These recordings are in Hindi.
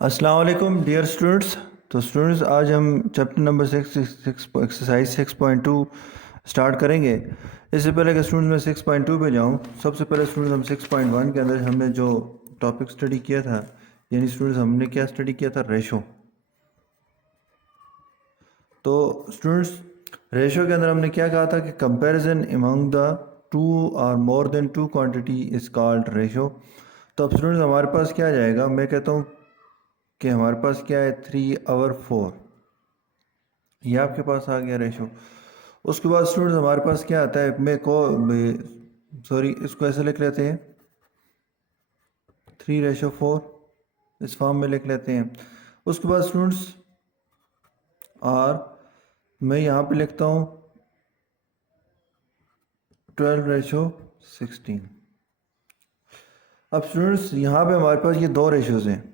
अस्सलाम वालेकुम डियर स्टूडेंट्स। तो स्टूडेंट्स आज हम चैप्टर नंबर एक्सरसाइज 6.2 स्टार्ट करेंगे। इससे पहले कि स्टूडेंट्स मैं 6.2 पे जाऊं, सबसे पहले स्टूडेंट्स हम 6.1 के अंदर हमने जो टॉपिक स्टडी किया था, यानी स्टूडेंट्स हमने क्या स्टडी किया था, रेशो। तो स्टूडेंट्स रेशो के अंदर हमने क्या कहा था कि कंपैरिजन अमंग द टू और more than two quantity is called ratio. तो अब स्टूडेंट्स हमारे पास क्या आ जाएगा, मैं कहता हूँ कि हमारे पास क्या है 3/4, ये आपके पास आ गया रेशो। उसके बाद स्टूडेंट्स हमारे पास क्या आता है, मैं को सॉरी इसको ऐसे लिख लेते हैं 3/4, इस फॉर्म में लिख लेते हैं। उसके बाद स्टूडेंट्स और मैं यहाँ पे लिखता हूँ 12/16। अब स्टूडेंट्स यहाँ पे हमारे पास ये दो रेशोज हैं।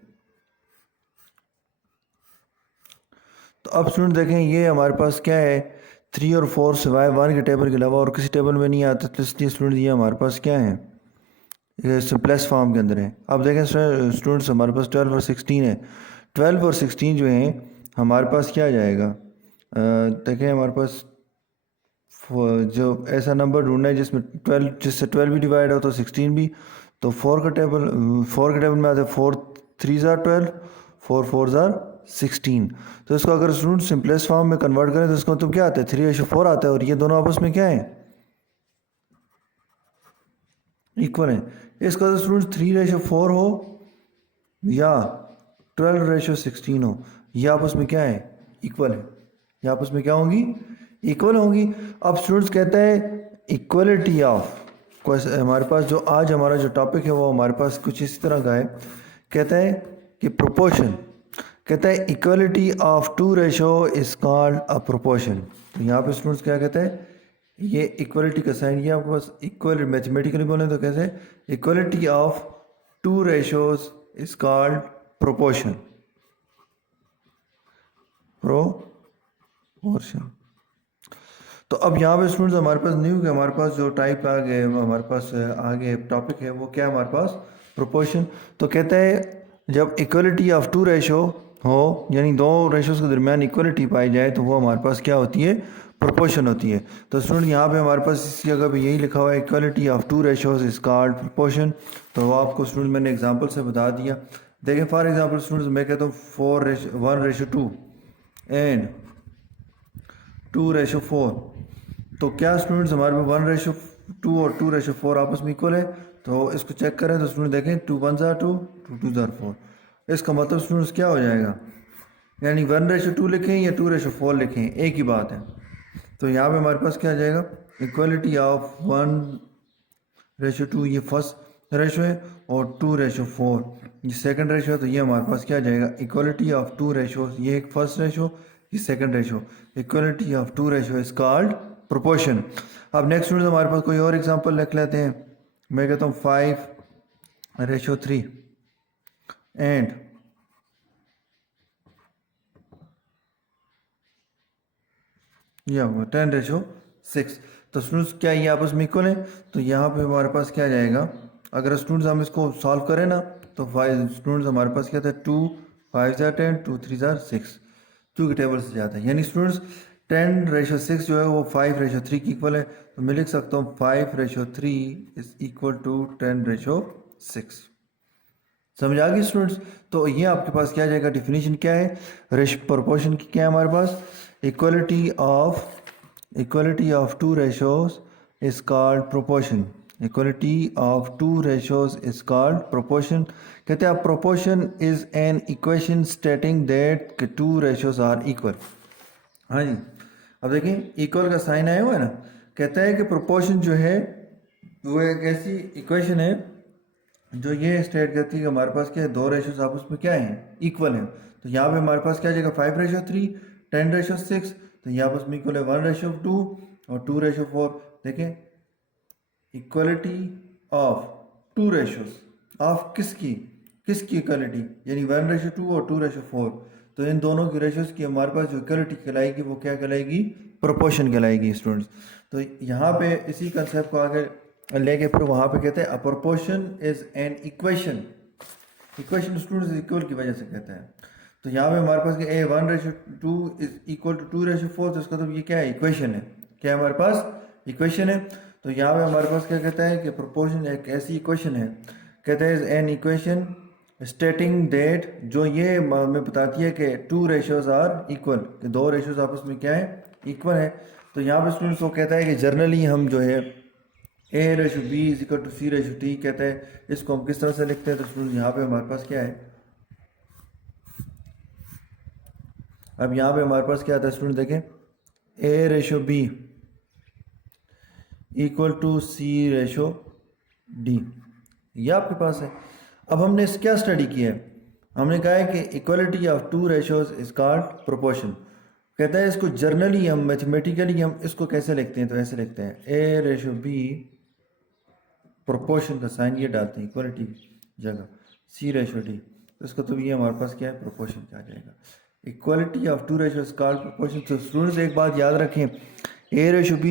तो अब स्टूडेंट देखें, ये हमारे पास क्या है 3 और 4 सिवाय 1 के टेबल के अलावा और किसी टेबल में नहीं आता। तो इसलिए स्टूडेंट ये हमारे पास क्या है, ये सिंपलेस्ट फॉर्म के अंदर है। अब देखें स्टूडेंट्स हमारे पास 12 और 16 है। 12 और 16 जो हैं हमारे पास क्या आ जाएगा, देखें हमारे पास जो ऐसा नंबर ढूंढना है जिसमें 12, जिससे 12 भी डिवाइड हो तो 16 भी। तो 4 के टेबल में आते हैं 4 3 ज़ार 12, 4 4 ज़ार 16। तो इसको अगर स्टूडेंट सिंपलेस्ट फॉर्म में कन्वर्ट करें तो इसको तो क्या आता है 3/4 आता है, और ये दोनों आपस में क्या है, इक्वल है। इसका तो स्टूडेंट 3/4 हो या 12/16 हो, ये आपस में क्या है, इक्वल है। ये आपस में क्या होंगी, इक्वल होंगी। अब स्टूडेंट्स कहते हैं इक्वलिटी ऑफ, हमारे पास जो आज हमारा जो टॉपिक है वो हमारे पास कुछ इस तरह का है। कहते हैं कि प्रोपोर्शन, कहता है equality of two ratio is called a proportion. तो यहाँ पे स्टूडेंट्स क्या कहते हैं, ये इक्वलिटी का साइन, ये आपके पास इक्वल मैथमेटिकली बोले तो कैसे, equality of two ratios is called proportion, proportion. तो अब यहाँ पे स्टूडेंट्स हमारे पास न्यू के हमारे पास जो टाइप आ गए, हमारे पास आगे टॉपिक है वो क्या है हमारे पास, प्रोपोर्शन। तो कहता है जब इक्वलिटी ऑफ टू रेशो हो, यानी दो रेशोज के दरमियान इक्वलिटी पाई जाए तो वो हमारे पास क्या होती है, प्रोपोर्शन होती है। तो स्टूडेंट यहाँ पे हमारे पास इस जगह पे यही लिखा हुआ है equality of two ratios is called proportion. तो वो आपको स्टूडेंट मैंने एग्जांपल से बता दिया। देखें फॉर एग्जांपल स्टूडेंट्स मैं कहता हूँ 1/2 एंड 2/4। तो क्या स्टूडेंट्स हमारे पास 1/2 और 2/4 आपस में इक्वल है। तो इसको चेक करें तो स्टूडेंट देखें 2 1 ज़ार 2, 2 2 ज़ार 4। इसका मतलब स्टूडेंट्स क्या हो जाएगा, यानी 1/2 लिखें या 2/4 लिखें एक ही बात है। तो यहाँ पे हमारे पास क्या आ जाएगा, इक्वलिटी ऑफ 1/2 ये फर्स्ट रेशो है और 2/4 ये सेकंड रेशो है। तो ये हमारे पास क्या आ जाएगा, इक्वलिटी ऑफ टू रेशो, ये एक फर्स्ट रेशो ये second ratio, equality of two ratio is called proportion. अब नेक्स्ट स्टूडेंट हमारे पास कोई और एग्जांपल लिख लेते हैं। मैं कहता हूँ 5/3 एंड यह हुआ 10/6। तो स्टूडेंट्स क्या ये आपस में इक्वल है। तो यहाँ पे हमारे पास क्या आ जाएगा, अगर स्टूडेंट्स हम इसको सॉल्व करें ना तो 5 स्टूडेंट्स हमारे पास क्या था 2 5 ज़ार 10, 2 3 ज़ार 6, 2 के टेबल से जाता है। यानी स्टूडेंट्स 10/6 जो है वो 5/3 की इक्वल है। तो मैं लिख सकता हूँ 5/3 इज इक्वल टू 10/6। समझ आ गई स्टूडेंट्स। तो ये आपके पास क्या आ जाएगा, डिफिनीशन क्या है, प्रोपोर्शन की क्या है हमारे पास, equality of two ratios is called proportion, equality of two ratios is called proportion. कहते हैं proportion is an equation stating that two ratios are equal. हाँ जी, अब देखें इक्वल का साइन आया हुआ है ना। कहता है कि प्रोपोर्शन जो है वो एक ऐसी इक्वेशन है जो ये स्टेट करती है कि हमारे पास क्या है, दो रेशोज आपस में क्या है, इक्वल है। तो यहाँ पे हमारे पास क्या जाएगा 5/3, 10/6। तो ये आपस में इक्वल है 1/2 और 2/4। देखें equality of two ratios of किसकी, किसकी इक्वलिटी, यानी 1/2 और 2/4। तो इन दोनों की रेशोज की हमारे पास जो इक्वलिटी कहलाएगी वो क्या कहलाएगी, प्रोपोर्शन कहलाएगी स्टूडेंट्स। तो यहाँ पे इसी कंसेप्ट को आगे लेके फिर वहाँ पे कहते हैं a proportion is an equation, equation students equal की वजह से कहता है। तो यहाँ पे हमारे पास ए 1:2 इज इक्वल टू 2:4, तो इसका तो ये क्या है, इक्वेशन है। क्या है हमारे पास, इक्वेशन है। तो यहाँ पे हमारे पास क्या कहता है कि प्रोपोर्शन एक ऐसी इक्वेशन है, कहता है एन इक्वेशन स्टेटिंग दैट, जो ये हमें बताती है कि टू रेशियोज आर इक्वल, कि दो रेशियोज आपस में क्या है, इक्वल है। तो यहाँ पे स्टूडेंट्स वो कहता है कि जर्नली हम जो है A/B=C/D कहते हैं, इसको हम किस तरह से लिखते हैं। तो स्टूडेंट यहाँ पे हमारे पास क्या है, अब यहाँ पे हमारे पास क्या आता है स्टूडेंट, देखें A/B=C/D, ये आपके पास है। अब हमने इस क्या स्टडी किया है, हमने कहा है कि equality of two ratios is called proportion. कहता है इसको जर्नली हम मैथमेटिकली हम इसको कैसे लिखते हैं, तो ऐसे लिखते हैं A/B, प्रोपोर्शन का साइन ये डालते हैं इक्वलिटी जगह, C/D, तो इसका तो ये हमारे पास क्या है, प्रोपोर्शन क्या आ जाएगा, equality of two ratios called proportion. तो स्टूडेंट्स एक बात याद रखें, A/B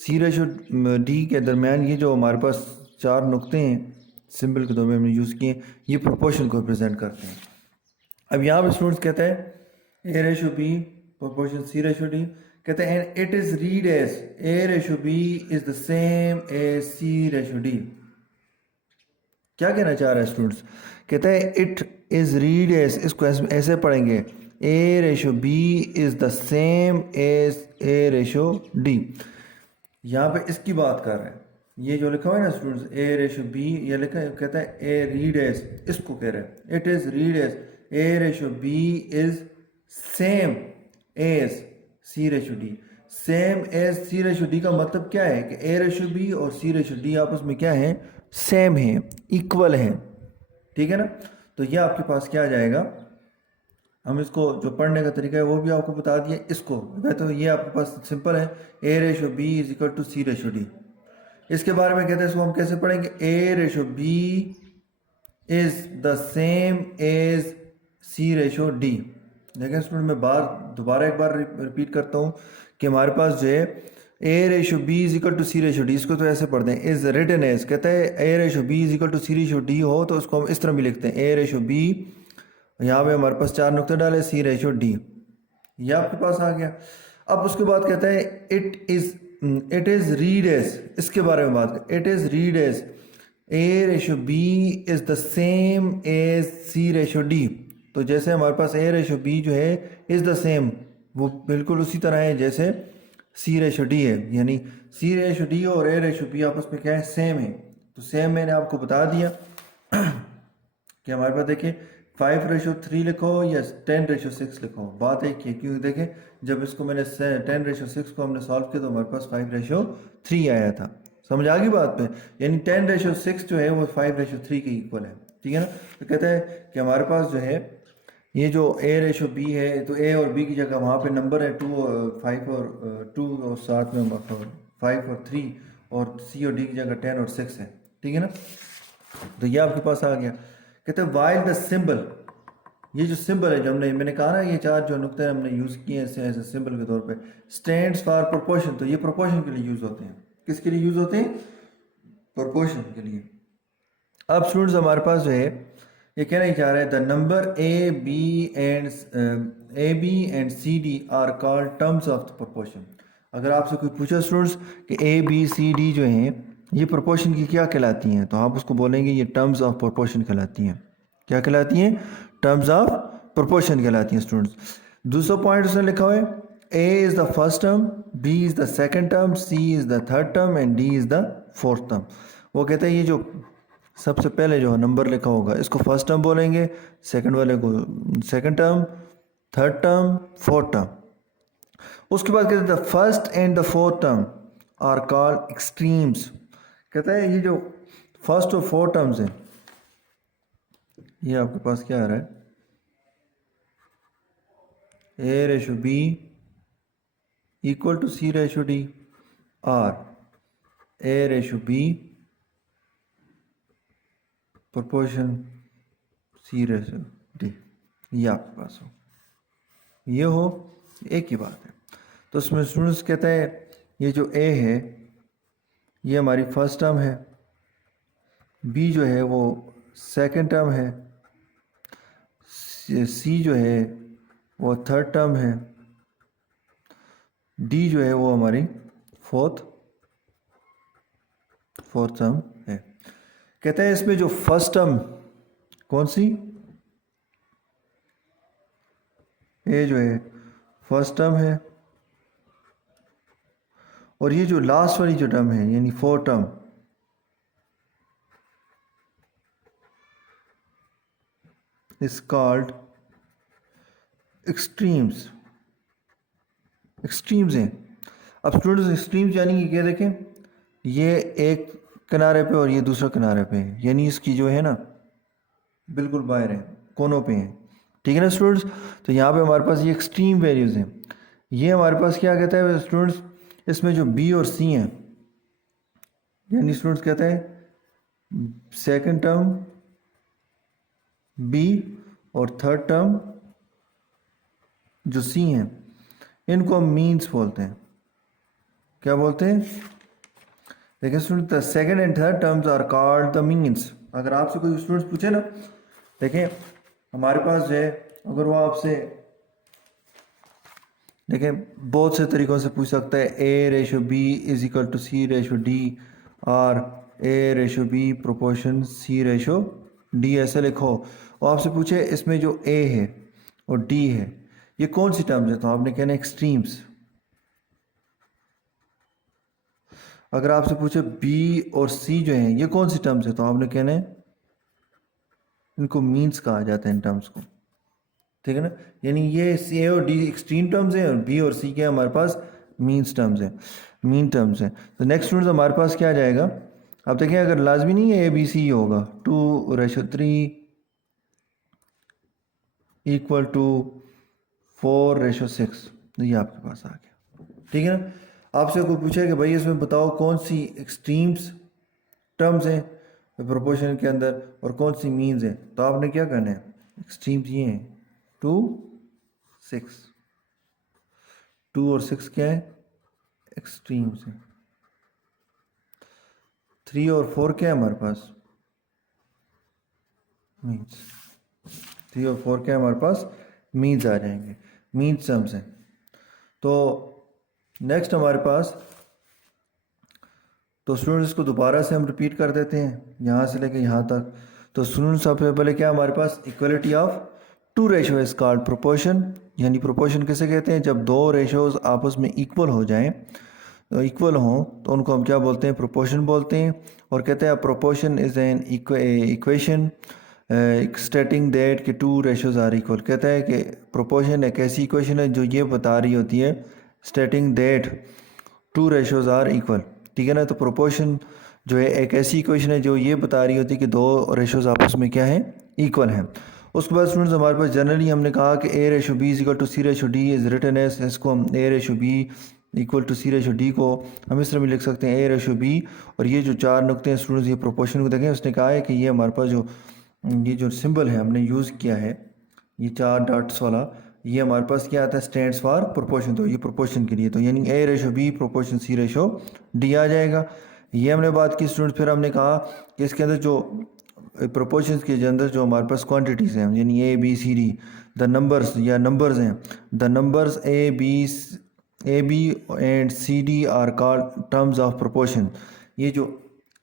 C/D के दरमियान ये जो हमारे पास चार नुक्ते हैं सिंबल के तौर पर हमने यूज़ किए, ये प्रोपोर्शन को रिप्रेजेंट करते हैं। अब यहाँ पे स्टूडेंट्स कहते हैं A/B प्रोपोर्शन C/D, कहते हैं it is read as A/B is the same as C/D। क्या कहना चाह रहा है स्टूडेंट्स, कहते हैं इट इज रीड एज, इसको ऐसे पढ़ेंगे A/B is the same as A/D। यहाँ पे इसकी बात कर रहे हैं, ये जो लिखा हुआ है ना स्टूडेंट्स A/B, ये लिखा है, कहता है ए रीड एज, इसको कह रहे हैं it is read as A/B is same as C/D। Same as C/D का मतलब क्या है कि A/B और C/D आपस में क्या है, सेम है, इक्वल है, ठीक है ना। तो ये आपके पास क्या आ जाएगा, हम इसको जो पढ़ने का तरीका है वो भी आपको बता दिया। इसको वह तो ये आपके पास सिंपल है A/B=C/D। इसके बारे में कहते हैं, इसको हम कैसे पढ़ेंगे, A/B is the same as C/D। लेकिन स्टूडेंट मैं बात दोबारा एक बार रिपीट करता हूँ कि हमारे पास जो है A/B=C/D, इसको तो ऐसे पढ़ते हैं इज रिटन एज, कहता है A/B=C/D हो तो उसको हम इस तरह भी लिखते हैं A/B, यहाँ पे हमारे पास चार नुक्ते डाले C/D, ये आपके पास आ गया। अब उसके बाद कहता है इट इज रीड एज, इसके बारे में बात कर, it is read as A/B is the same as C/D। तो जैसे हमारे पास A/B जो है इज द सेम, वो बिल्कुल उसी तरह है जैसे C/D है, यानी C/D और A/B आपस में क्या है, सेम है। तो सेम मैंने आपको बता दिया कि हमारे पास देखिए 5:3 लिखो या 10:6 लिखो, बात एक ही, क्योंकि देखें जब इसको मैंने 10:6 को हमने सॉल्व किया तो हमारे पास 5:3 आया था। समझ आ गई बात पे, यानी 10:6 जो है वो 5:3 के इक्वल है, ठीक है ना। तो कहता है कि हमारे पास जो है ये जो A/B है, तो A और B की जगह वहाँ पे नंबर है 2 और 5 और 2 और साथ में 5 और 3, और C और D की जगह 10 और 6 है, ठीक है ना। तो ये आपके पास आ गया। कहते हैं वाइल द सिंबल, ये जो सिंबल है जो मैंने कहा ना, ये चार जो नुक्ते हमने यूज़ किए हैं ऐसे सिंबल के तौर पे, स्टैंड्स फॉर प्रोपोर्शन, तो ये प्रोपोर्शन के लिए यूज़ होते हैं। किसके लिए यूज़ होते हैं, प्रोपोर्शन के लिए। अब स्टूडेंट्स हमारे पास जो है ये कहना ही चाह रहा है the number A, B and CD are called terms of the proportion. अगर आपसे कोई पूछा स्टूडेंट्स कि A, B, C, D जो हैं ये प्रोपोर्शन की क्या कहलाती हैं, तो आप उसको बोलेंगे ये टर्म्स ऑफ प्रोपोर्शन कहलाती हैं। क्या कहलाती हैं, टर्म्स ऑफ प्रोपोर्शन कहलाती हैं स्टूडेंट्स। दूसरा पॉइंट उसने लिखा हुआ है A is the first term, B is the second term, C is the third term and D is the fourth term. वो कहते हैं ये जो सबसे पहले जो नंबर लिखा होगा इसको फर्स्ट टर्म बोलेंगे, सेकंड वाले को second term, third term, fourth term. उसके बाद कहते हैं the first and the fourth term are called extremes. कहता है ये जो फर्स्ट और फोर्थ टर्म्स हैं, ये आपके पास क्या आ रहा है, A/B = C/D और A/B प्रोपोर्शन C/D, ये आपके पास हो, ये हो, एक ही बात है। तो उसमें स्टूडेंट्स कहता है ये जो A है ये हमारी फर्स्ट टर्म है, B जो है वो सेकंड टर्म है, सी जो है वो थर्ड टर्म है, डी जो है वो हमारी फोर्थ टर्म है। कहते हैं इसमें जो फर्स्ट टर्म कौन सी, ए जो है फर्स्ट टर्म है, और ये जो लास्ट वाली जो टर्म है यानी fourth term, is called extremes. Extremes हैं। अब स्टूडेंट्स एक्सट्रीम्स यानी कि क्या देखें, ये एक किनारे पे और ये दूसरा किनारे पे है, यानी इसकी जो है ना बिल्कुल बाहर है, कोनों पे है। ठीक है ना स्टूडेंट्स। तो यहाँ पे हमारे पास ये एक्सट्रीम वैल्यूज़ हैं। ये हमारे पास क्या कहता है स्टूडेंट्स, इसमें जो बी और सी हैं, यानी स्टूडेंट्स कहते हैं सेकंड टर्म बी और थर्ड टर्म जो सी हैं, इनको हम मीन्स बोलते हैं। क्या बोलते हैं? देखिए student, the second and third terms are called the means. अगर आपसे कोई स्टूडेंट्स पूछे ना, देखें हमारे पास जो है, अगर वो आपसे देखें बहुत से तरीक़ों से पूछ सकता है, A ratio B is equal to C ratio D, और A ratio B proportion C ratio D, ऐसे लिखो। और आपसे पूछे इसमें जो ए है और डी है ये कौन सी टर्म्स है, तो आपने कहना एक्सट्रीम्स। अगर आपसे पूछे बी और सी जो है ये कौन सी टर्म्स है, तो आपने कहना है इनको मीन्स कहा जाता है इन टर्म्स को। ठीक है ना, यानी ये सी और डी एक्सट्रीम टर्म्स हैं और बी और सी क्या है हमारे पास मीन्स टर्म्स हैं, मीन टर्म्स हैं। तो नेक्स्ट स्टूडेंट्स हमारे पास क्या आ जाएगा, आप देखिए अगर लाजमी नहीं है ए बी सी होगा, 2:3 इक्वल टू 4:6, तो ये आपके पास आ गया। ठीक है ना। आपसे कोई पूछे कि भाई इसमें बताओ कौन सी एक्सट्रीम्स टर्म्स हैं प्रोपोर्शन के अंदर और कौन सी मीन्स हैं, तो आपने क्या करना है, एक्सट्रीम्स ये हैं 2, 6, 2 और 6 क्या है एक्सट्रीम्स हैं। 3 और 4 क्या है हमारे पास मीन्स, 3 और 4 क्या है हमारे पास मीन्स आ जाएंगे, मीन्स टर्म्स हैं। तो नेक्स्ट हमारे पास, तो स्टूडेंट्स इसको दोबारा से हम रिपीट कर देते हैं यहाँ से लेके यहाँ तक। तो स्टूडेंट्स सबसे पहले क्या हमारे पास equality of two ratio is called proportion, यानी प्रोपोर्शन किसे कहते हैं, जब दो रेशोज आपस में इक्वल हो जाएं, तो इक्वल हों तो उनको हम क्या बोलते हैं, प्रोपोर्शन बोलते हैं। और कहते हैं proportion is an equation stating that कि टू रेशोज आर इक्वल। कहता है कि प्रोपोर्शन एक ऐसी इक्वेशन है जो ये बता रही होती है stating that two ratios are equal. ठीक है ना। तो प्रोपोर्शन जो है एक ऐसी इक्वेशन है जो ये बता रही होती है कि दो रेशोज आपस में क्या है इक्वल हैं। उसके बाद स्टूडेंट्स हमारे पास जनरली हमने कहा कि A ratio B is equal to C ratio D is written as, इसको हम A ratio B equal to C ratio D को हम इस तरह भी लिख सकते हैं ए रेशो बी। और ये जो चार नुकते हैं स्टूडेंट्स ये प्रोपोर्शन को देखें, उसने कहा है कि ये हमारे पास जो ये जो सिंबल है हमने यूज़ किया है ये 4 डॉट्स वाला, ये हमारे पास क्या आता है स्टैंड्स फॉर प्रोपोर्शन। तो ये प्रोपोर्शन के लिए, तो यानी ए ratio B proportion C ratio D आ जाएगा। ये हमने बात की स्टूडेंट्स। फिर हमने कहा कि इसके अंदर जो प्रोपोर्शंस के अंदर जो हमारे पास क्वांटिटीज़ हैं यानी A B C D, the numbers या नंबर्स हैं, the numbers A B and C D are called terms of proportion. ये जो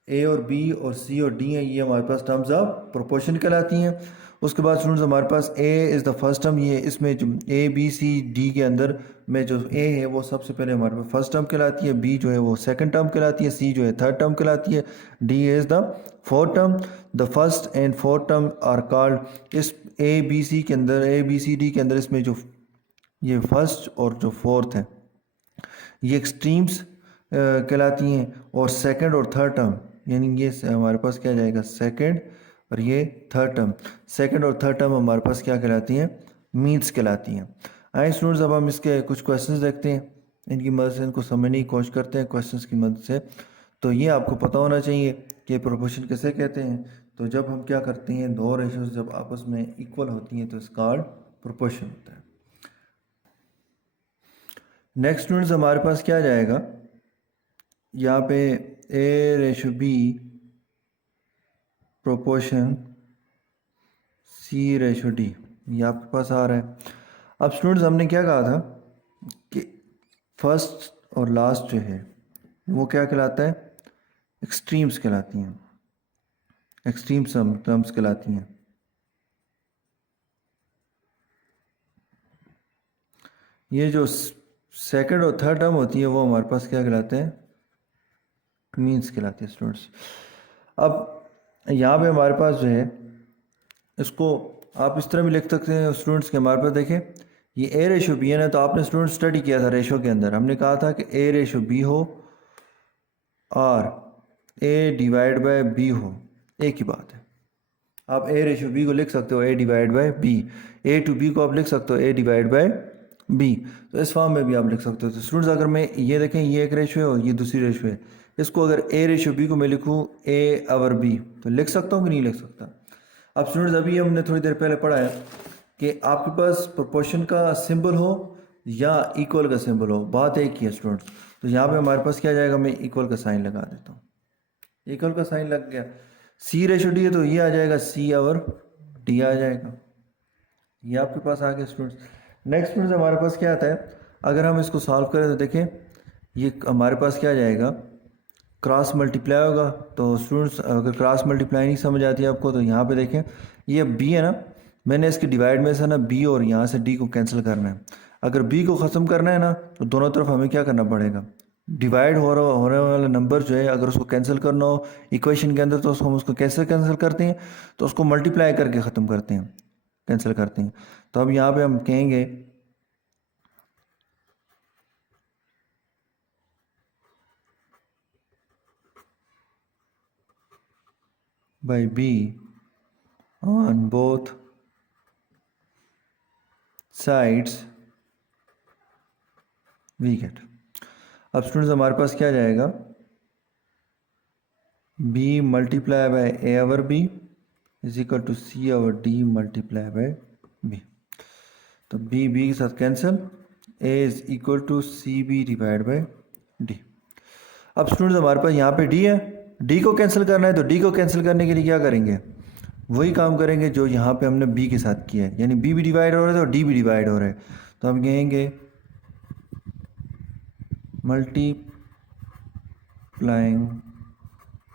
ए और बी और सी और डी हैं ये हमारे पास टर्म्स ऑफ प्रोपोर्शन कहलाती हैं। उसके बाद स्टूडेंट्स हमारे पास A is the first term, ये इसमें जो ए बी सी डी के अंदर में जो ए है वो सबसे पहले हमारे पास फर्स्ट टर्म कहलाती है, बी जो है वो सेकंड टर्म कहलाती है, सी जो है थर्ड टर्म कहलाती है, D is the fourth term. The first and fourth term are called, इस ए बी सी के अंदर ए बी सी डी के अंदर इसमें जो ये फर्स्ट और जो फोर्थ है ये एक्सट्रीम्स कहलाती हैं। और सेकंड और थर्ड टर्म यानी ये हमारे पास क्या जाएगा सेकंड और ये थर्ड टर्म, सेकंड और थर्ड टर्म हमारे पास क्या कहलाती हैं मीन्स कहलाती हैं। आइए स्टूडेंट्स अब हम इसके कुछ क्वेश्चंस देखते हैं, इनकी मदद से इनको समझने की कोशिश करते हैं क्वेश्चंस की मदद से। तो ये आपको पता होना चाहिए कि प्रोपोर्शन किसे कहते हैं। तो जब हम क्या करते हैं दो रेशोज जब आपस में इक्वल होती हैं तो इसका कॉल्ड प्रोपोर्शन होता है। नेक्स्ट स्टूडेंट्स हमारे पास क्या जाएगा यहाँ पे ए रेशो बी प्रोपोर्शन C/D, ये आपके पास आ रहा है। अब स्टूडेंट्स हमने क्या कहा था कि फर्स्ट और लास्ट जो है वो क्या कहलाता है, एक्सट्रीम्स कहलाती हैं, एक्सट्रीम टर्म्स कहलाती हैं। ये जो सेकंड और थर्ड टर्म होती है वो हमारे पास क्या कहलाते हैं, मीन्स कहलाती है स्टूडेंट्स। अब यहाँ पे हमारे पास जो है इसको आप इस तरह भी लिख सकते हैं स्टूडेंट्स के, हमारे पास देखें ये A/B है ना, तो आपने स्टूडेंट स्टडी किया था रेशो के अंदर, हमने कहा था कि A/B हो और A/B हो, एक ही बात है। आप A/B को लिख सकते हो A/B, A/B को आप लिख सकते हो A/B, तो इस फॉर्म में भी आप लिख सकते हो। तो स्टूडेंट्स अगर मैं ये देखें ये एक रेशो है और ये दूसरी रेशो है, इसको अगर A/B को मैं लिखूँ A/B तो लिख सकता हूँ कि नहीं लिख सकता। अब स्टूडेंट्स अभी हमने थोड़ी देर पहले पढ़ा है कि आपके पास प्रोपोर्शन का सिंबल हो या इक्वल का सिंबल हो, बात एक ही है स्टूडेंट्स। तो यहाँ पे हमारे पास क्या जाएगा, मैं इक्वल का साइन लगा देता हूँ, इक्वल का साइन लग गया। C/D है तो ये आ जाएगा C/D आ जाएगा, ये आपके पास आ गया स्टूडेंट्स। नेक्स्ट स्टूडेंट्स हमारे पास क्या आता है, अगर हम इसको सॉल्व करें तो देखें ये हमारे पास क्या जाएगा, क्रॉस मल्टीप्लाई होगा। तो स्टूडेंट्स अगर क्रॉस मल्टीप्लाई नहीं समझ आती है आपको तो यहाँ पे देखें ये B है ना, मैंने इसके डिवाइड में से ना B और यहाँ से D को कैंसिल करना है। अगर B को ख़त्म करना है ना तो दोनों तरफ हमें क्या करना पड़ेगा, डिवाइड होने वाला नंबर जो है अगर उसको कैंसिल करना हो इक्वेशन के अंदर तो उसको हम उसको कैसे कैंसिल करते हैं, तो उसको मल्टीप्लाई करके ख़त्म करते हैं, कैंसिल करते हैं। तो अब यहाँ पे हम कहेंगे by B on both sides we get। अब स्टूडेंट्स हमारे पास क्या जाएगा, B multiply by A/B is equal to C/D multiply by B। तो B के साथ cancel, A is equal to CB divide by D। अब स्टूडेंट्स हमारे पास यहाँ पे D है, D को कैंसिल करना है तो D को कैंसिल करने के लिए क्या करेंगे, वही काम करेंगे जो यहाँ पे हमने B के साथ किया है, यानी B भी डिवाइड हो रहा है तो D भी डिवाइड हो रहा है। तो हम कहेंगे multiplying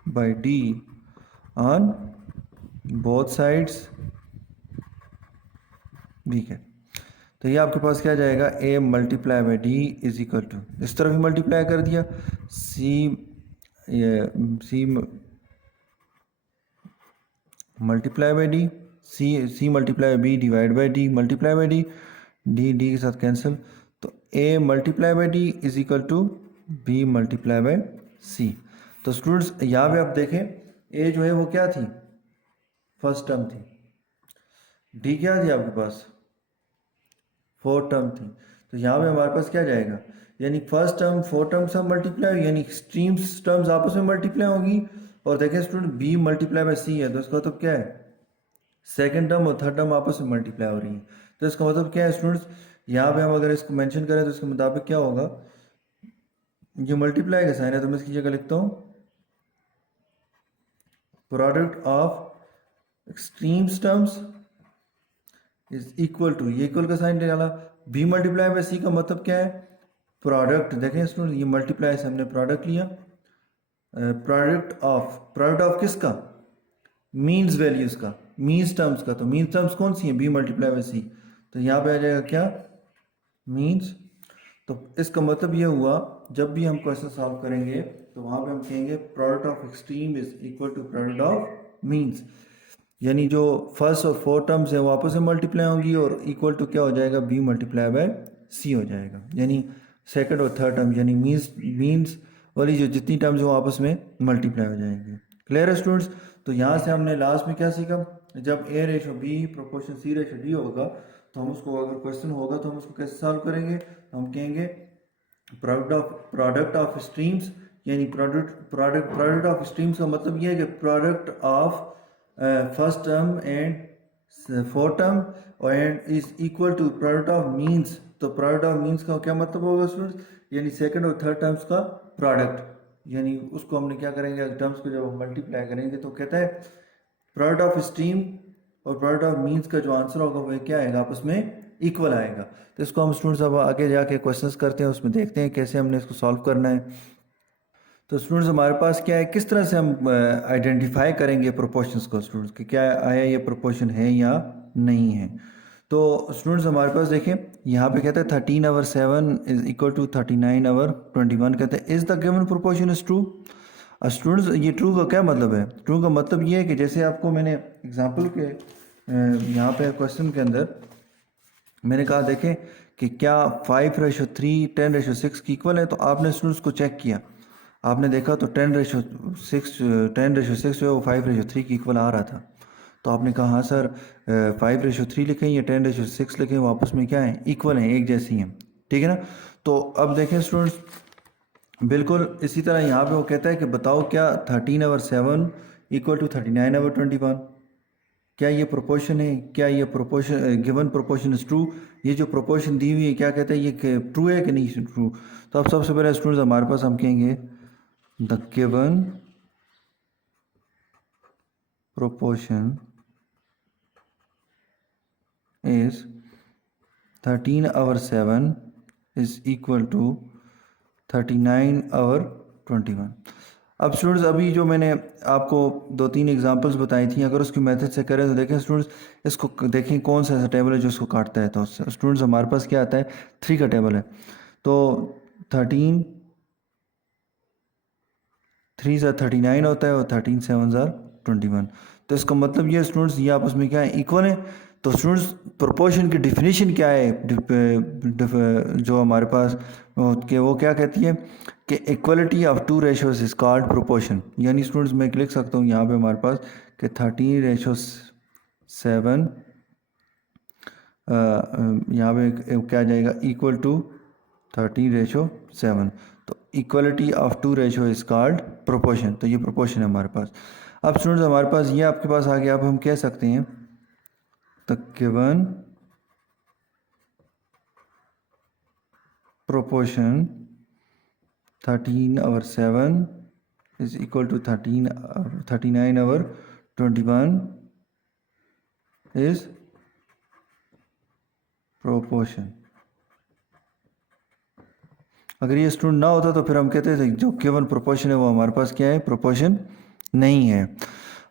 by D on both sides ठीक है। तो ये आपके पास क्या जाएगा, A multiply by D is equal to, इस तरफ भी मल्टीप्लाई कर दिया C multiply by D, C multiply B divide by D multiply by D के साथ कैंसिल। तो A multiply by D is equal to B multiply by C। तो स्टूडेंट्स यहाँ पे आप देखें A जो है वो क्या थी, फर्स्ट टर्म थी, D क्या थी आपके पास, फोर्थ टर्म थी। तो यहाँ पे हमारे पास क्या जाएगा, यानी फर्स्ट टर्म फोर्थ टर्म सब मल्टीप्लाई, यानी एक्सट्रीम्स टर्म्स आपस में मल्टीप्लाई होगी। और देखें student B multiply by C है तो इसका मतलब क्या है, सेकंड टर्म और थर्ड टर्म आपस में मल्टीप्लाई हो रही है। तो इसका मतलब क्या है स्टूडेंट्स, यहाँ पे हम अगर इसको मेंशन करें तो इसके मुताबिक क्या होगा, ये मल्टीप्लाई का साइन है तो मैं इसकी जगह लिखता हूँ product of extremes terms is equal to, ये इक्वल का साइन डाला, B मल्टीप्लाई बाय C का मतलब क्या है, प्रोडक्ट। देखें स्टूडेंट ये मल्टीप्लाई से हमने प्रोडक्ट लिया, प्रोडक्ट ऑफ किसका, मीन्स वैल्यूज का, मीन्स टर्म्स का। तो मीन्स टर्म्स कौन सी है, B मल्टीप्लाई बाय C। तो यहाँ पे आ जाएगा क्या, मीन्स। तो इसका मतलब ये हुआ जब भी हम क्वेश्चन सॉल्व करेंगे तो वहाँ पे हम कहेंगे product of extreme is equal to product of means, यानी जो फर्स्ट और फोर्थ टर्म्स है वो आपस में मल्टीप्लाई होंगी और इक्वल टू क्या हो जाएगा, B मल्टीप्लाई बाय C हो जाएगा। यानी सेकंड और थर्ड टर्म यानी मीन्स वाली जो जितनी टर्म्स हैं वो आपस में मल्टीप्लाई हो जाएंगे। क्लियर है स्टूडेंट्स। तो यहाँ से हमने लास्ट में क्या सीखा, जब A/B प्रोपोर्शन C/D होगा तो हम उसको, अगर क्वेश्चन होगा तो हम उसको कैसे सॉल्व करेंगे, तो हम कहेंगे प्रोडक्ट ऑफ स्ट्रीम्स, यानी प्रोडक्ट ऑफ स्ट्रीम्स का मतलब ये है कि product of first term and fourth term and is equal to product of means. तो प्रोडक्ट ऑफ मीन्स का क्या मतलब होगा स्टूडेंट्स, यानी सेकंड और थर्ड टर्म्स का प्रोडक्ट, यानी उसको हमने क्या करेंगे, टर्म्स को जब हम मल्टीप्लाई करेंगे तो कहता है प्रोडक्ट ऑफ स्ट्रीम और प्रोडक्ट ऑफ मीन्स का जो आंसर होगा वो क्या आएगा, आपस में इक्वल आएगा। तो इसको हम स्टूडेंट्स अब आगे जाके क्वेश्चंस करते हैं, उसमें देखते हैं कैसे हमने इसको सॉल्व करना है। तो स्टूडेंट्स हमारे पास क्या है, किस तरह से हम आइडेंटिफाई करेंगे प्रोपोर्शंस को स्टूडेंट्स कि क्या आया ये प्रोपोर्शन है या नहीं है। तो स्टूडेंट्स हमारे पास देखें यहाँ पे कहते हैं 13/7 इज इक्वल टू 39/21, कहते हैं is the given proportion is true. Students ये ट्रू का क्या मतलब है, ट्रू का मतलब ये है कि जैसे आपको मैंने एग्जांपल के यहाँ पे क्वेश्चन के अंदर मैंने कहा देखें कि क्या 5/3 10/6 की इक्वल है, तो आपने स्टूडेंट्स को चेक किया, आपने देखा तो 10/6 जो है वो 5/3 की इक्वल आ रहा था। तो आपने कहा हाँ सर 5/3 लिखें या 10/6 लिखें, वो आपस में क्या है, इक्वल हैं, एक जैसी हैं, ठीक है ना। तो अब देखें स्टूडेंट्स बिल्कुल इसी तरह यहाँ पे वो कहता है कि बताओ क्या 13/7 इक्वल टू 39/21, क्या ये प्रोपोर्शन है, क्या ये proportion given proportion is true. ये जो प्रोपोर्शन दी हुई है क्या कहता है, ये ट्रू है कि नहीं ट्रू। तो अब सबसे पहले स्टूडेंट्स हमारे पास हम कहेंगे the given proportion is 13/7 is equal to 39/21। अब स्टूडेंट्स अभी जो मैंने आपको 2-3 एग्जांपल्स बताई थी, अगर उसकी मेथड से करें तो देखें स्टूडेंट्स, इसको देखें कौन सा ऐसा टेबल है जो इसको काटता है। तो स्टूडेंट्स हमारे पास क्या आता है, 3 का टेबल है। तो 13 3 ज़ा 39 होता है और 13 7 ज़ा 21। तो इसका मतलब ये स्टूडेंट्स ये आपस में क्या है, इक्वल है। तो स्टूडेंट्स प्रोपोर्शन की डिफिनीशन क्या है, जो हमारे पास कि वो क्या कहती है कि equality of two ratios is called proportion. यानी स्टूडेंट्स मैं लिख सकता हूँ यहाँ पे हमारे पास कि 13/7 यहाँ पे क्या आ जाएगा, इक्वल टू 13/7। तो equality of two ratio is called proportion. तो ये प्रोपोर्शन है हमारे पास। अब स्टूडेंट्स हमारे पास ये आपके पास आ गया। अब हम कह सकते हैं the given proportion 13/7 is equal to 39/21 is proportion. अगर ये स्टूडेंट ना होता तो फिर हम कहते थे जो गिवन प्रोपोर्शन है वो हमारे पास क्या है, प्रोपोर्शन नहीं है।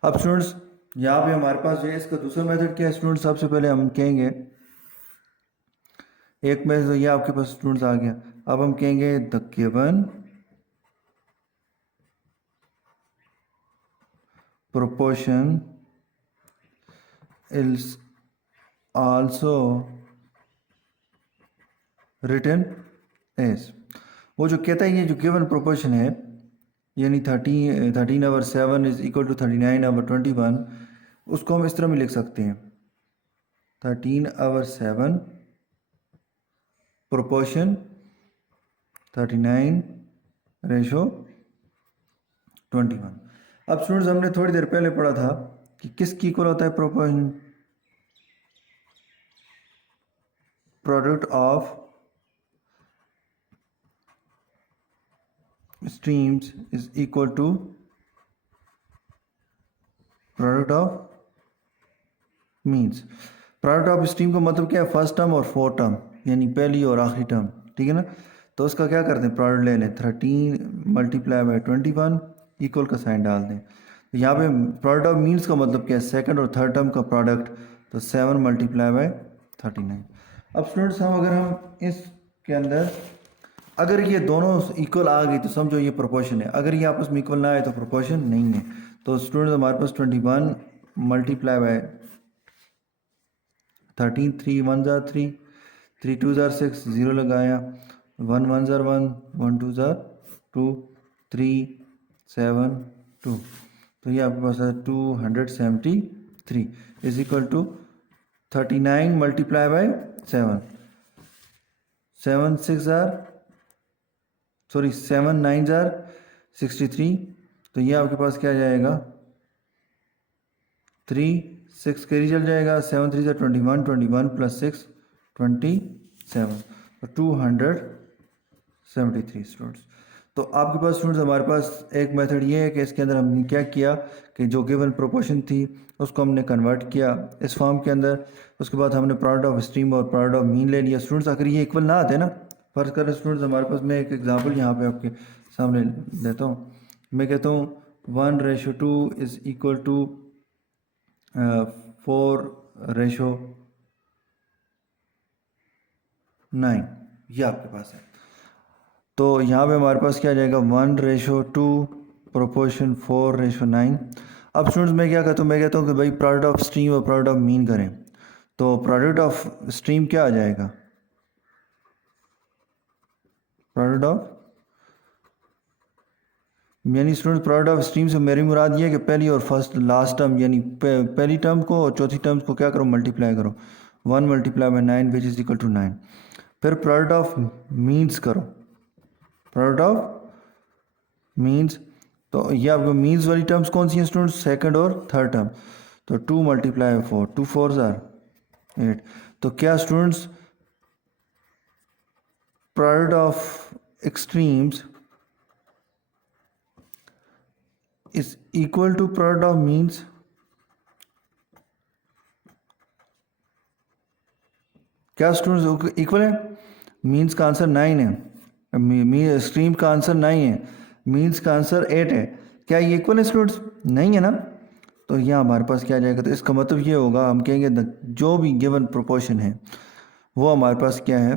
अब स्टूडेंट्स यहाँ पे हमारे पास जो है इसका दूसरा मेथड क्या है स्टूडेंट्स, सबसे पहले हम कहेंगे एक में तो ये आपके पास स्टूडेंट्स आ गया। अब हम कहेंगे the given proportion is also written as. वो जो कहता है ये जो गिवन प्रोपोर्शन है यानी 13/7 इज इक्वल टू 39/21, उसको हम इस तरह में लिख सकते हैं 13/7 प्रोपोर्शन 39/21। अब स्टूडेंट्स हमने थोड़ी देर पहले पढ़ा था कि किसकी इक्वल होता है proportion, product of streams is equal to product of means. Product of stream का मतलब क्या है, फर्स्ट टर्म और फोर्थ टर्म यानी पहली और आखिरी टर्म, ठीक है ना। तो उसका क्या करते हैं, प्रोडक्ट ले लें 13 × 21 इक्वल का साइन डाल दें। तो यहाँ पे प्रोडक्ट ऑफ मीन्स का मतलब क्या है, सेकंड और थर्ड टर्म का प्रोडक्ट। तो 7 × 39। अब स्टूडेंट्स अगर हम इसके अंदर अगर ये दोनों इक्वल आ गई तो समझो ये प्रोपोर्शन है, अगर ये आपस में इक्वल ना आए तो प्रोपोर्शन नहीं है। तो स्टूडेंट्स हमारे पास 21 × 13 3 1 ज़ा 3 3 2 ज़ा 6 0 लगाया 1 1 ज़ा 1 1 2 ज़ा 2 3 7 2। तो ये आपके पास है 273 इज इक्वल टू 39 × 7 7 6 7 9 ज़ा 63। तो ये आपके पास क्या जाएगा 3 6 कैरी चल जाएगा 7 3 ज़ा 21 21 + 6 27। तो 273 स्टूडेंट्स। तो आपके पास स्टूडेंट्स हमारे पास एक मेथड ये है कि इसके अंदर हमने क्या किया कि जो गिवन प्रोपोर्शन थी उसको हमने कन्वर्ट किया इस फॉर्म के अंदर। उसके बाद हमने प्रोडक्ट ऑफ स्ट्रीम और प्रोडक्ट ऑफ मीन ले लिया। स्टूडेंट्स अगर ये इक्वल ना आते ना, फर्ज करें स्टूडेंट्स हमारे पास, मैं एक एग्जांपल यहाँ पे आपके सामने देता हूँ। मैं कहता हूँ 1:2 इज़ इक्वल टू 4:9, ये आपके पास है। तो यहाँ पे हमारे पास क्या आ जाएगा 1:2 प्रोपोर्शन 4:9। अब स्टूडेंट्स मैं क्या कहता हूँ, मैं कहता हूँ कि भाई प्रोडक्ट ऑफ स्ट्रीम और प्रोडक्ट ऑफ मीन करें। तो प्रोडक्ट ऑफ स्ट्रीम क्या आ जाएगा, प्रोडक्ट ऑफ, यानी स्टूडेंट प्रोडक्ट ऑफ स्ट्रीम से मेरी मुराद ये है कि पहली और फर्स्ट लास्ट टर्म यानी पहली टर्म को और चौथी टर्म को क्या करो, मल्टीप्लाई करो। 1 × 9 विच इज़ इक्वल टू 9। फिर प्रोडक्ट ऑफ मीन्स करो, प्रोडक्ट ऑफ मीन्स। तो ये आपको मीन्स वाली टर्म्स कौन सी हैं स्टूडेंट्स, सेकंड और थर्ड टर्म। तो 2 × 4, 2 4s are 8। तो क्या students product of extremes is equal to product of means. क्या स्टूडेंट्स इक्वल है? मीन्स का आंसर 9 है, स्ट्रीम का आंसर 9 है, मीन्स का आंसर 8 है। क्या ये इक्वल है स्टूडेंट्स? नहीं है ना। तो यहाँ हमारे पास क्या आ जाएगा, तो इसका मतलब ये होगा, हम कहेंगे जो भी गिवन प्रोपोर्शन है वो हमारे पास क्या है,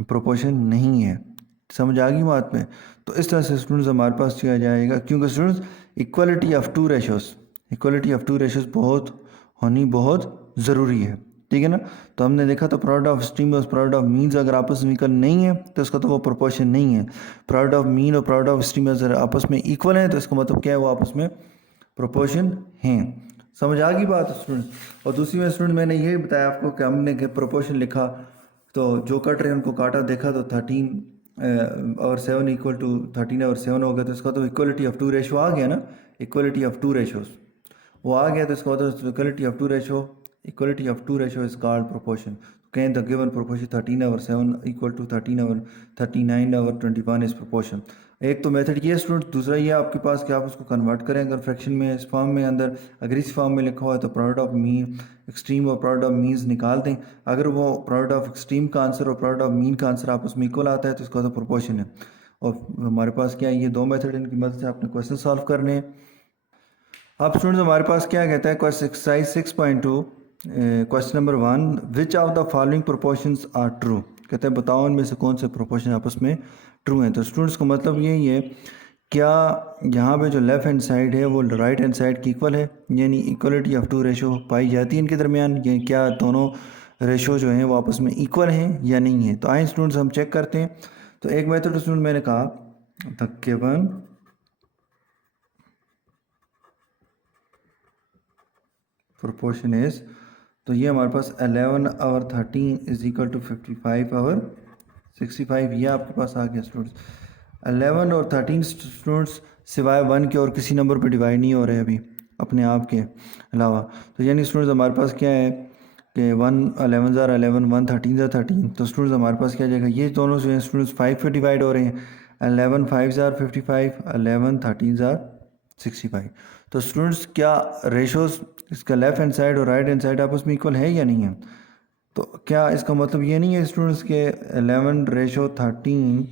प्रोपोर्शन नहीं है। समझ आ गई बात में? तो इस तरह से स्टूडेंट्स हमारे पास क्या आ जाएगा, क्योंकि students equality of two ratios, equality of two ratios बहुत होनी बहुत ज़रूरी है, ठीक है ना। तो हमने देखा तो प्रोडक्ट ऑफ स्ट्रीम और प्रोडक्ट ऑफ मीन्स अगर आपस में इक्वल नहीं है तो इसका तो वो प्रोपोर्शन नहीं है। प्रोडक्ट ऑफ मीन और प्रोडक्ट ऑफ स्ट्रीम अगर आपस में इक्वल है तो इसका मतलब क्या है, वो आपस में प्रोपोर्शन हैं। समझ आ गई बात स्टूडेंट। और दूसरी में स्टूडेंट मैंने ये बताया आपको कि हमने के प्रोपोर्शन लिखा तो जो कट रहे हैं उनको काटा, देखा तो 13 और 7 इक्वल टू 13 और 7 हो गया। तो इसका तो इक्वलिटी ऑफ टू रेशो आ गया ना, इक्वलिटी ऑफ टू रेशोज वो आ गया। तो इसका मतलब equality of two ratio, equality of two ratio is called proportion. कहें द गिवन प्रोपोर्शन 13 और 7 इक्वल टू 13 और 39 और 21 इज प्रोपोर्शन। एक तो मेथड ये स्टूडेंट, दूसरा ये आपके पास कि आप उसको कन्वर्ट करें अगर फ्रैक्शन में इस फॉर्म में अंदर, अगर इस फॉर्म में लिखा हुआ है तो प्रोडक्ट ऑफ मीन एक्सट्रीम और प्रोडक्ट ऑफ मीन्स निकाल दें। अगर वो प्रोडक्ट ऑफ एक्सट्रीम का आंसर और प्रोडक्ट ऑफ मीन का आंसर आपस में इक्वल आता है तो इसका तो प्रोपोर्शन है। और हमारे पास क्या है, ये दो मेथड, इनकी मदद से आपने क्वेश्चन सॉल्व करने हैं। अब स्टूडेंट्स हमारे पास क्या कहता है, question exercise 6.2 question number 1, which of the following proportions are true. कहते हैं बताओ इनमें से कौन से प्रोपोर्शन आपस में ट्रू हैं। तो स्टूडेंट्स का मतलब यही है, क्या यहाँ पे जो लेफ़्ट हैंड साइड है वो राइट हैंड साइड की इक्वल है, यानी इक्वलिटी ऑफ टू रेशो पाई जाती है इनके दरमियान, ये क्या दोनों रेशो जो हैं वो आपस में इक्वल हैं या नहीं है। तो आए स्टूडेंट्स हम चेक करते हैं। तो एक मेथड स्टूडेंट मैंने कहा द गिवन प्रोपोर्शन इज, तो ये हमारे पास 11 और 13 इज इक्वल टू 55 और 65, ये आपके पास आ गया स्टूडेंट्स। 11 और 13 स्टूडेंट्स सिवाय 1 के और किसी नंबर पे डिवाइड नहीं हो रहे अभी अपने आप के अलावा। तो यानी स्टूडेंट्स हमारे पास क्या है कि 1 11 ज़ार 11, 1 13 ज़ार 13। तो स्टूडेंट्स हमारे पास क्या जाएगा, ये दोनों जो हैं स्टूडेंट्स 5 पे डिवाइड हो रहे हैं। 11 5 ज़ार 55, 11 13 ज़ार 65। तो स्टूडेंट्स क्या रेशोज इसका लेफ़्ट हैंड साइड और राइट हैंड साइड आपस में इक्वल है या नहीं है। तो क्या इसका मतलब ये नहीं है स्टूडेंट्स के 11:13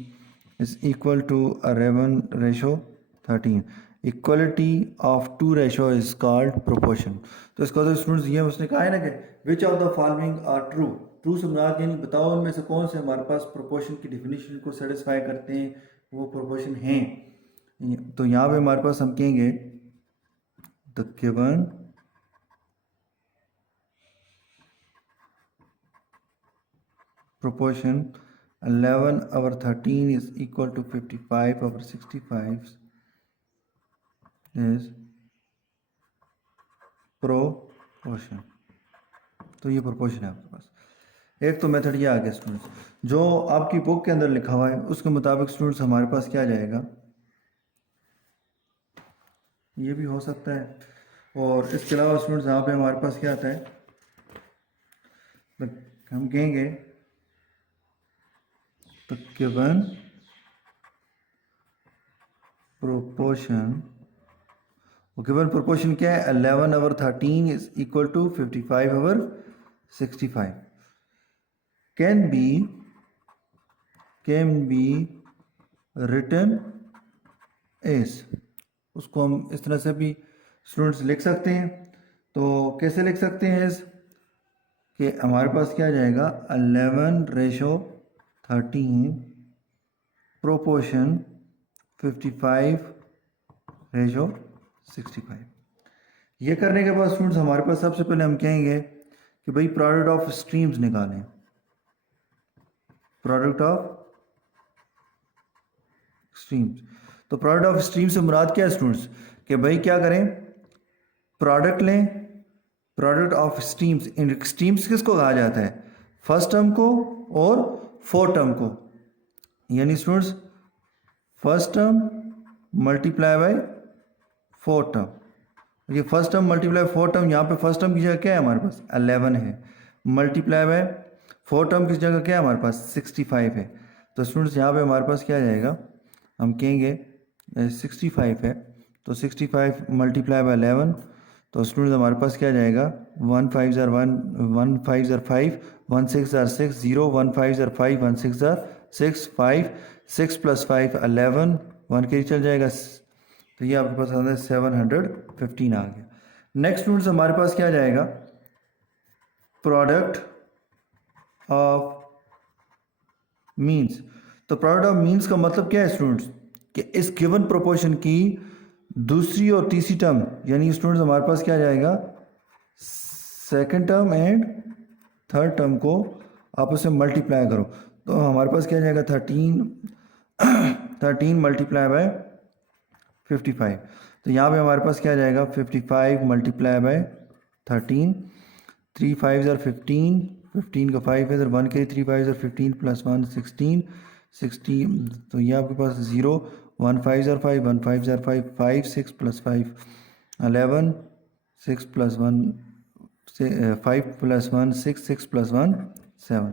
is equal to 11:13। Equality of two ratio is called proportion. तो इसका तो स्टूडेंट्स ये उसने कहा है ना कि which of the following are true. True से मुराद यानी बताओ उनमें से कौन से हमारे पास प्रोपोर्शन की डिफिनीशन को सेटिस्फाई करते हैं, वो प्रोपोर्शन हैं। तो यहाँ पे हमारे पास हम कहेंगे the given proportion 11 over 13 is equal to 55 over 65 is proportion। तो ये प्रोपोर्शन है आपके पास। एक तो मेथड ये आ गया स्टूडेंट्स, जो आपकी बुक के अंदर लिखा हुआ है उसके मुताबिक स्टूडेंट्स हमारे पास क्या जाएगा, ये भी हो सकता है। और इसके अलावा स्टूडेंट्स यहाँ पे हमारे पास क्या आता है, हम कहेंगे तो गिवन proportion, गिवन प्रोपोर्शन क्या है, 11/13 is equal to 55/65 can be written as, उसको हम इस तरह से भी स्टूडेंट्स लिख सकते हैं। तो कैसे लिख सकते हैं एज, कि हमारे पास क्या आ जाएगा 11/13 प्रोपोर्शन 55/65। ये करने के बाद स्टूडेंट्स हमारे पास सबसे पहले हम कहेंगे कि भाई प्रोडक्ट ऑफ स्ट्रीम्स निकालें। प्रोडक्ट ऑफ स्ट्रीम्स, तो प्रोडक्ट ऑफ स्ट्रीम से मुराद क्या है स्टूडेंट्स, कि भाई क्या करें, प्रोडक्ट लें, product of streams. In streams किसको कहा जाता है, फर्स्ट टर्म को और फोर्थ टर्म को, यानी students first term multiply by fourth term. ये first term multiply fourth term, यहाँ पे फर्स्ट टर्म की जगह क्या है हमारे पास 11 है, मल्टीप्लाई बाय फोर्थ टर्म की जगह क्या है हमारे पास 65 है। तो स्टूडेंट्स यहाँ पे हमारे पास क्या आ जाएगा, हम कहेंगे 65 है, तो 65 मल्टीप्लाई बाय 11, तो स्टूडेंट्स हमारे पास क्या आ जाएगा 1 5 ज़र 1 1 5 ज़र 5 1 6 ज़र 6 0 1 5 ज़र 5 1 6 ज़र 6 5 6 + 5 11 1 के चल जाएगा, तो ये आपके पास आता है 715 आ गया। नेक्स्ट स्टूडेंट्स हमारे पास क्या आ जाएगा, प्रोडक्ट ऑफ मीन्स। तो प्रोडक्ट ऑफ मीन्स का मतलब क्या है स्टूडेंट्स, कि इस गिवन प्रोपोर्शन की दूसरी और तीसरी टर्म, यानी स्टूडेंट्स हमारे पास क्या आ जाएगा, second term and third term को आपस में मल्टीप्लाई करो, तो हमारे पास क्या आ जाएगा 13 मल्टीप्लाई बाय 55। तो यहाँ पे हमारे पास क्या आ जाएगा 55 मल्टीप्लाई बाय 13, 3 5 ज़र 15 15 का 5 है, 1 के 3 5 ज़र 15 + 1 16 16, तो ये आपके पास 0 1 5 ज़र 5 1 5 ज़र 5 5 6 + 5 11 6 + 1 5 + 1 6 6 + 1 7,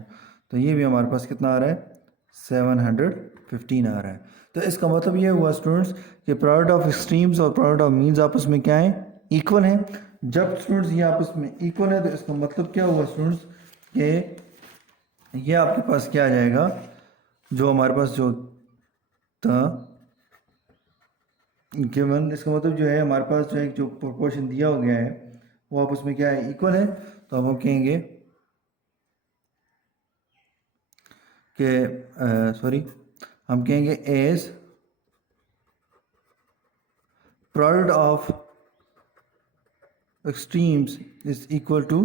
तो ये भी हमारे पास कितना आ रहा है 715 आ रहा है। तो इसका मतलब ये हुआ स्टूडेंट्स कि प्रोडक्ट ऑफ एक्सट्रीम्स और प्रोडक्ट ऑफ मीन्स आपस में क्या है, इक्वल हैं। जब स्टूडेंट्स ये आपस में इक्वल है तो इसका मतलब क्या हुआ स्टूडेंट्स, कि ये आपके पास क्या आ जाएगा, जो हमारे पास जो था गिवन, इसका मतलब जो है हमारे पास जो एक जो प्रोपोर्शन दिया हो गया है वो आपस में क्या है, इक्वल है। तो अब हम कहेंगे कि हम कहेंगे as product of extremes is equal to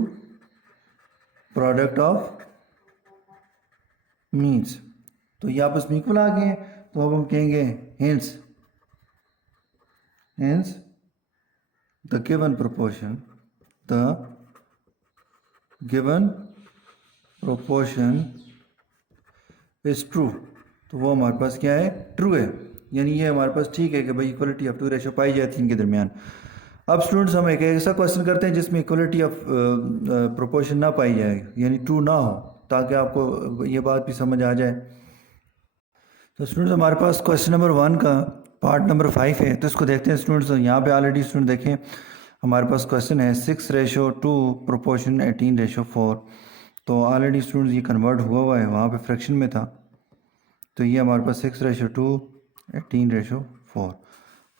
product of means. तो ये आपस में इक्वल आ गए हैं, तो अब हम कहेंगे hence the given proportion is true. तो वो हमारे पास क्या है, ट्रू है, यानी ये हमारे पास ठीक है कि भाई इक्वलिटी ऑफ टू रेशो पाई जाती है इनके दरमियान। अब स्टूडेंट्स हम एक ऐसा क्वेश्चन करते हैं जिसमें इक्वलिटी ऑफ प्रोपोर्शन ना पाई जाए, यानी ट्रू ना हो, ताकि आपको ये बात भी समझ आ जाए। तो स्टूडेंट्स हमारे पास क्वेश्चन नंबर 1 का पार्ट नंबर 5 है, तो इसको देखते हैं स्टूडेंट्स। यहाँ पे ऑलरेडी स्टूडेंट देखें हमारे पास क्वेश्चन है 6/2 प्रोपोर्शन 18/4। तो ऑलरेडी स्टूडेंट्स ये कन्वर्ट हुआ है, वहाँ पे फ्रैक्शन में था, तो ये हमारे पास 6/2 18/4।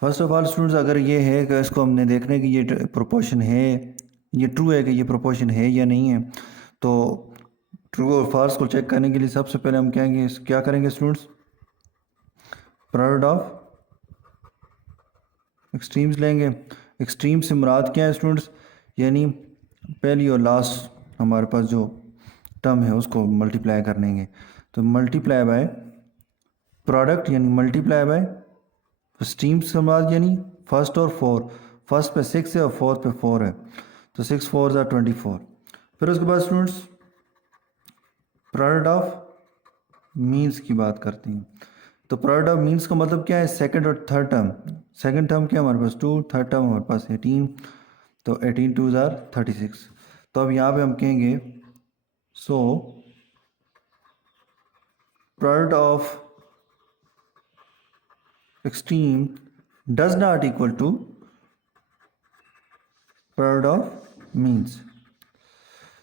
फर्स्ट ऑफ ऑल स्टूडेंट्स अगर ये है कि इसको हमने देखना है कि ये प्रोपोर्शन है, ये ट्रू है कि ये प्रोपोर्शन है या नहीं है, तो ट्रू और फॉल्स को चेक करने के लिए सबसे पहले हम कहेंगे क्या करेंगे स्टूडेंट्स, प्रोडक्ट ऑफ एक्सट्रीम्स लेंगे। एक्सट्रीम से मुराद क्या है स्टूडेंट्स, यानी पहली और लास्ट हमारे पास जो टर्म है उसको मल्टीप्लाई कर लेंगे। तो मल्टीप्लाई बाय प्रोडक्ट यानी मल्टीप्लाई बाय स्ट्रीम्स से मुराद यानी फर्स्ट और फोर, फर्स्ट पे 6 है और फोर्थ पे 4 है, तो 6 4 ज़ा 24। फिर उसके बाद स्टूडेंट्स प्रोडक्ट ऑफ मीन्स की बात करते हैं। तो प्रोडक्ट ऑफ मीन्स का मतलब क्या है, सेकंड और थर्ड टर्म। सेकंड टर्म क्या हमारे पास 2, थर्ड टर्म हमारे पास 18, तो 18 2 ज़ार 36। तो अब यहाँ पे हम कहेंगे so product of extreme does not equal to product of means.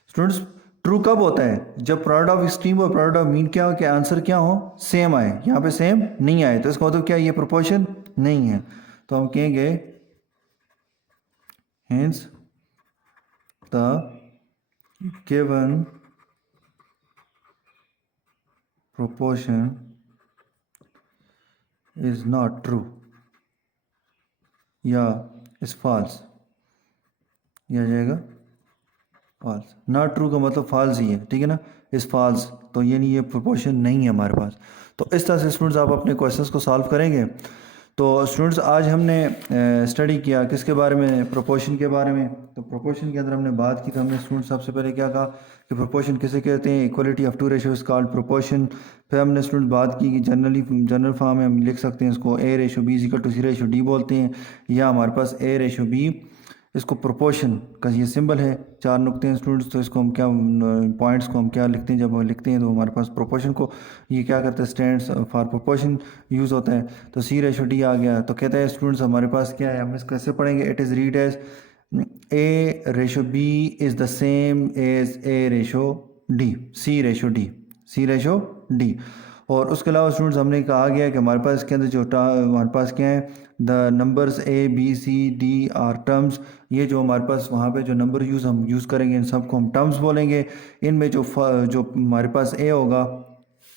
Students true कब होता है? जब प्रोडक्ट ऑफ एक्सट्रीम और प्रोडक्ट ऑफ मीन क्या हो कि आंसर क्या हो, सेम आए। यहाँ पे सेम नहीं आए तो इसका मतलब क्या, ये प्रोपोर्शन नहीं है। तो हम कहेंगे hence the given proportion is not true या is false, ये आ जाएगा फॉल्स। नॉट ट्रू का मतलब फॉल्स ही है, ठीक है ना, इस फॉल्स, तो ये नहीं, ये प्रोपोर्शन नहीं है हमारे पास। तो इस तरह से स्टूडेंट्स आप अपने क्वेश्चंस को सॉल्व करेंगे। तो स्टूडेंट्स आज हमने स्टडी किया किसके बारे में, प्रोपोर्शन के बारे में। तो प्रोपोर्शन के अंदर हमने बात की, तो हमने स्टूडेंट्स सबसे पहले क्या कहा कि प्रोपोर्शन किसे कहते हैं, equality of two ratio is called proportion. फिर हमने स्टूडेंट बात की कि जनरल फॉर्म में हम लिख सकते हैं इसको A ratio B is equal to C ratio D बोलते हैं, या हमारे पास ए रेशियो बी, इसको प्रोपोर्शन का ये सिंबल है, चार नुक्ते हैं स्टूडेंट्स। तो इसको हम क्या, पॉइंट्स को हम क्या लिखते हैं, जब हम लिखते हैं तो हमारे पास प्रोपोर्शन को ये क्या करता है, स्टैंड्स फॉर प्रोपोर्शन यूज़ होता है। तो सी रेशो डी आ गया, तो कहता है स्टूडेंट्स हमारे पास क्या है, हम इसको कैसे पढ़ेंगे, it is read as A ratio B is the same as A ratio D, C ratio D, C ratio D. और उसके अलावा स्टूडेंट्स हमने कहा गया कि हमारे पास इसके अंदर जो हमारे पास क्या है, the numbers A B C D are terms, ये जो हमारे पास वहाँ पे जो नंबर हम यूज़ करेंगे इन सब को हम टर्म्स बोलेंगे। इनमें जो हमारे पास ए होगा,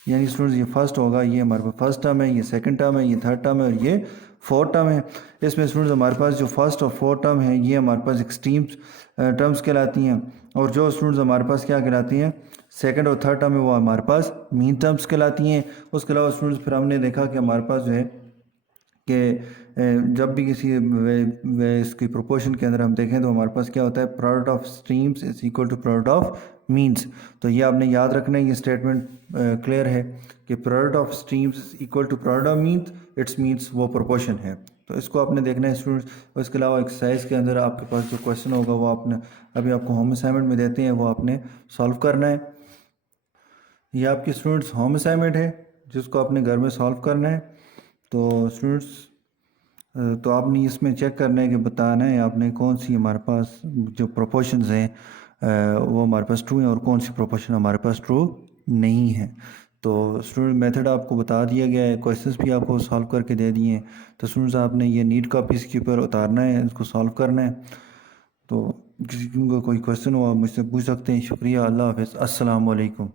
यानी स्टूडेंट्स ये फर्स्ट होगा, ये हमारे पास फर्स्ट टर्म है, ये सेकंड टर्म है, ये थर्ड टर्म है और ये फोर्थ टर्म है। इसमें स्टूडेंट्स हमारे पास जो फर्स्ट और फोर्थ टर्म है ये हमारे पास एक्सट्रीम्स टर्म्स कहलाती हैं, और जो स्टूडेंट्स हमारे पास क्या कहलाती हैं, सेकंड और थर्ड टर्म है, वो हमारे पास मीन टर्म्स कहलाती हैं। उसके अलावा स्टूडेंट्स फिर हमने देखा कि हमारे पास जो है कि जब भी किसी इसकी प्रोपोर्शन के अंदर हम देखें तो हमारे पास क्या होता है, product of extremes is equal to product of means. तो ये आपने याद रखना है, ये स्टेटमेंट क्लियर है कि product of extremes is equal to product of means, it's means वो प्रोपोर्शन है। तो इसको आपने देखना है स्टूडेंट्स। और इसके अलावा एक्सरसाइज के अंदर आपके पास जो क्वेश्चन होगा वो आपने अभी आपको होम असाइनमेंट में देते हैं, वो आपने सॉल्व करना है। ये आपकी स्टूडेंट्स होम असाइनमेंट है जिसको आपने घर में सॉल्व करना है। तो स्टूडेंट्स तो आपने इसमें चेक करना है कि बताना है आपने कौन सी हमारे पास जो प्रोपोर्शंस हैं वो हमारे पास ट्रू हैं और कौन सी प्रोपोर्शन हमारे पास ट्रू नहीं है। तो स्टूडेंट मेथड आपको बता दिया गया है, क्वेश्चंस भी आपको सॉल्व करके दे दिए हैं। तो स्टूडेंट्स आपने ये नीट कॉपी इसके ऊपर उतारना है, इसको सॉल्व करना है। तो किसी को कोई क्वेश्चन हो आप मुझसे पूछ सकते हैं। शुक्रिया, अल्लाह हाफ़िज़, अस्सलाम वालेकुम।